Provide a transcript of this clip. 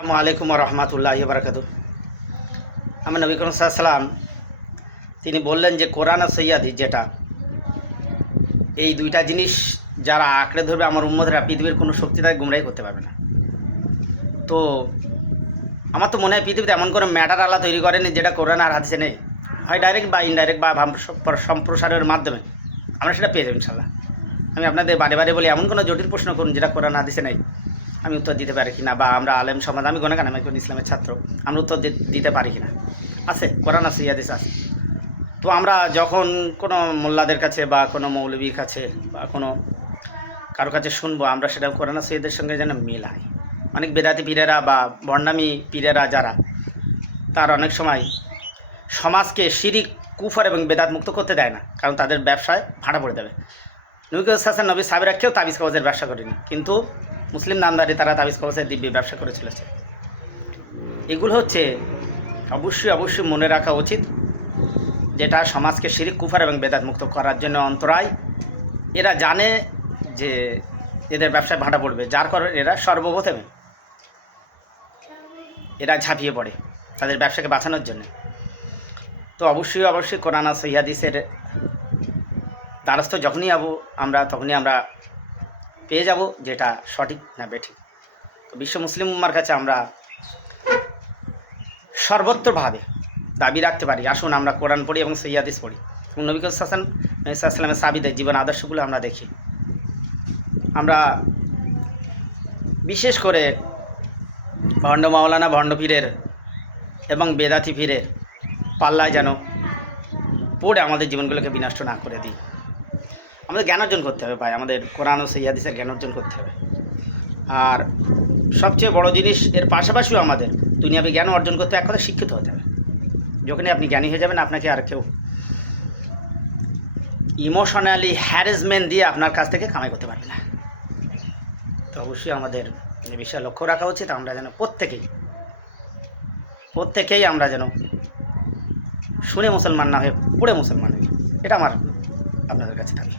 আসসালামু আলাইকুম রহমতুল্লাহ বারকাত আমার নবী করিম সাল্লাম তিনি বললেন যে, কোরআন আর সৈয়াদি যেটা, এই দুইটা জিনিস যারা আঁকড়ে ধরবে, আমার উম্মতরা পৃথিবীর কোনো শক্তি তাকে গুমরাই করতে পারবে না। তো, আমার তো মনে হয় পৃথিবীতে এমন কোনো ম্যাটার আলা তৈরি করেনি যেটা কোরআন আর হাদিসে নেই। হয় ডাইরেক্ট বা ইনডাইরেক্ট বা সম্প্রসারের মাধ্যমে। আমরা সেটা পেয়ে যাব ইনশাল্লাহ আমি আপনাদের বারে বারে বলি, এমন কোনো জটিল প্রশ্ন করুন যেটা কোরআন হাদিসে নেই। আমি উত্তর দিতে পারি কিনা বা আমরা আলেম সমাজ, আমি গোনা কেন আমি একজন ইসলামের ছাত্র, আমরা উত্তর দিতে পারি কিনা? আছে, কোরআন আছে, ইয়াদিস আছে। তো আমরা যখন কোনো মোল্লাদের কাছে বা কোনো মৌলবীর কাছে বা কোনো কারও কাছে শুনব, আমরা সেটা কোরআন সৈয়দের সঙ্গে যেন মিলাই। অনেক বেদাতি পীরেরা বা বর্ণামী পীরেরা যারা, তার অনেক সময় সমাজকে শিরিক, কুফর এবং বেদাত মুক্ত করতে দেয় না, কারণ তাদের ব্যবসায় ভাড়া পড়ে দেবে নবী হাসান নবী সাহেবরা কেউ তাবিজ কাগজের ব্যবসা করেনি। কিন্তু মুসলিম নামদারি তারা তাবিজ কাগজের দিব্য ব্যবসা করে চলেছে এগুলো হচ্ছে অবশ্যই অবশ্যই মনে রাখা উচিত যেটা সমাজকে শিরিক, কুফার এবং বেদাত মুক্ত করার জন্য অন্তরায়। এরা জানে যে এদের ব্যবসায় ভাড়া পড়বে, যার কারণে এরা সর্বপ্রথমে এরা ঝাঁপিয়ে পড়ে তাদের ব্যবসাকে বাঁচানোর জন্য। তো অবশ্যই অবশ্যই কোরআনা সহিয়াদিসের দ্বারস্থ যখনই আবু আমরা, তখনই আমরা পেয়ে যাব যেটা সঠিক না বেঠিক। তো বিশ্ব মুসলিম উম্মার কাছে আমরা সর্বত্রভাবে দাবি রাখতে পারি। আসুন আমরা কোরআন পড়ি এবং সৈয়াদিস পড়ি। এবং নবী হাসান সাবিদের জীবন আদর্শগুলো আমরা দেখি। আমরা বিশেষ করে ভণ্ড মাওলানা, ভণ্ড পীরের এবং বেদাতি পীরের পাল্লায় যেন পড়ে আমাদের জীবনগুলোকে বিনষ্ট না করে দিই। আমাদের জ্ঞান অর্জন করতে হবে ভাই, আমাদের কোরআন ও সৈয়াদিসের জ্ঞান অর্জন করতে হবে। আর সবচেয়ে বড় জিনিস, এর পাশাপাশিও আমাদের দুনিয়াবি জ্ঞান অর্জন করতে এক কথা শিক্ষিত হতে হবে। যখনই আপনি জ্ঞানী হয়ে যাবেন, আপনাকে আর কেউ ইমোশনালি হ্যারেসমেন্ট দিয়ে আপনার কাছ থেকে কামাই করতে পারবে না। তো অবশ্যই আমাদের এই বিষয়ে লক্ষ্য রাখা উচিত, আমরা যেন প্রত্যেকেই প্রত্যেকেই আমরা যেন শুনে মুসলমান না হয়ে পড়ে মুসলমান হই। এটা আমার আপনাদের কাছে থাকি